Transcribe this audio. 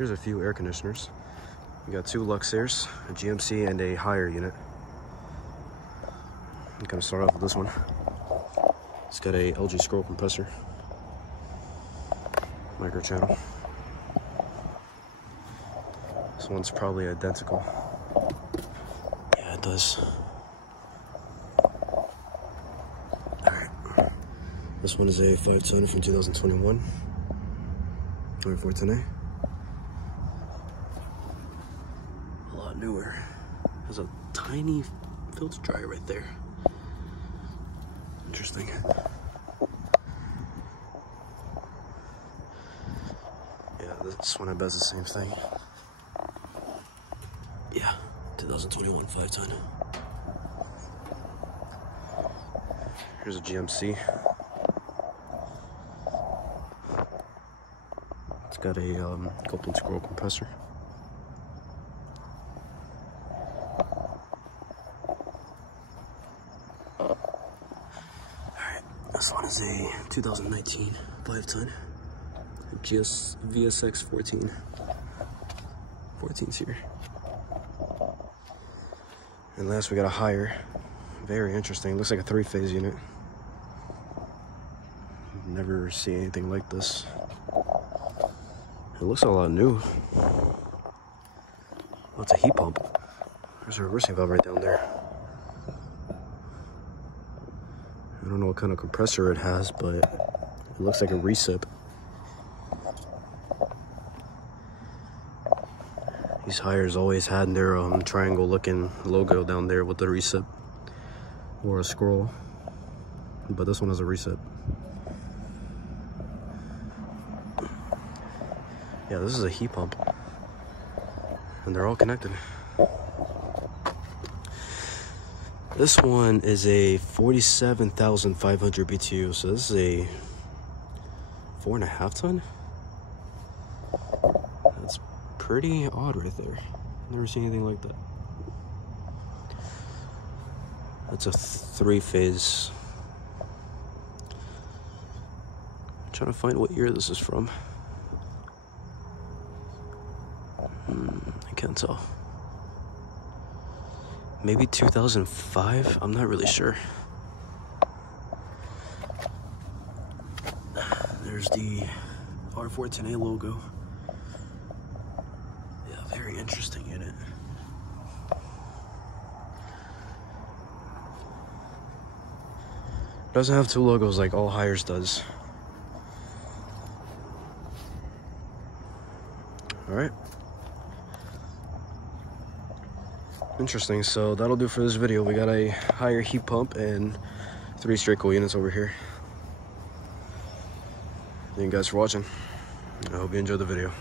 Here's a few air conditioners. We got two Luxaires, a GmC, and a higher unit. I'm gonna start off with this one. It's got a LG scroll compressor, micro channel. This one's probably identical. Yeah, it does. Alright. This one is a 5-ton from 2021. 2410A. A lot newer. Has a tiny filter dryer right there. Interesting. Yeah, this one I bet is the same thing. Yeah, 2021 5-ton. Here's a GmC. It's got a Copeland scroll compressor. Alright, this one is a 2019 5-ton VSX 14. 14's here. And last we got a higher. Very interesting. Looks like a 3-phase unit. Never seen anything like this. It looks a lot new. Oh, it's a heat pump. There's a reversing valve right down there. I don't know what kind of compressor it has, but it looks like a recip. These hires always had their triangle looking logo down there with the recip or a scroll, but this one has a recip. Yeah, this is a heat pump and they're all connected. This one is a 47,500 BTU, so this is a 4.5-ton. That's pretty odd right there. Never seen anything like that. That's a 3-phase. I'm trying to find what year this is from. I can't tell. Maybe 2005? I'm not really sure. There's the R410A logo. Yeah, very interesting unit. Doesn't have two logos like all hires does. Alright. Interesting, so that'll do for this video. We got a higher heat pump and 3 straight cool units over here. Thank you guys for watching. I hope you enjoyed the video.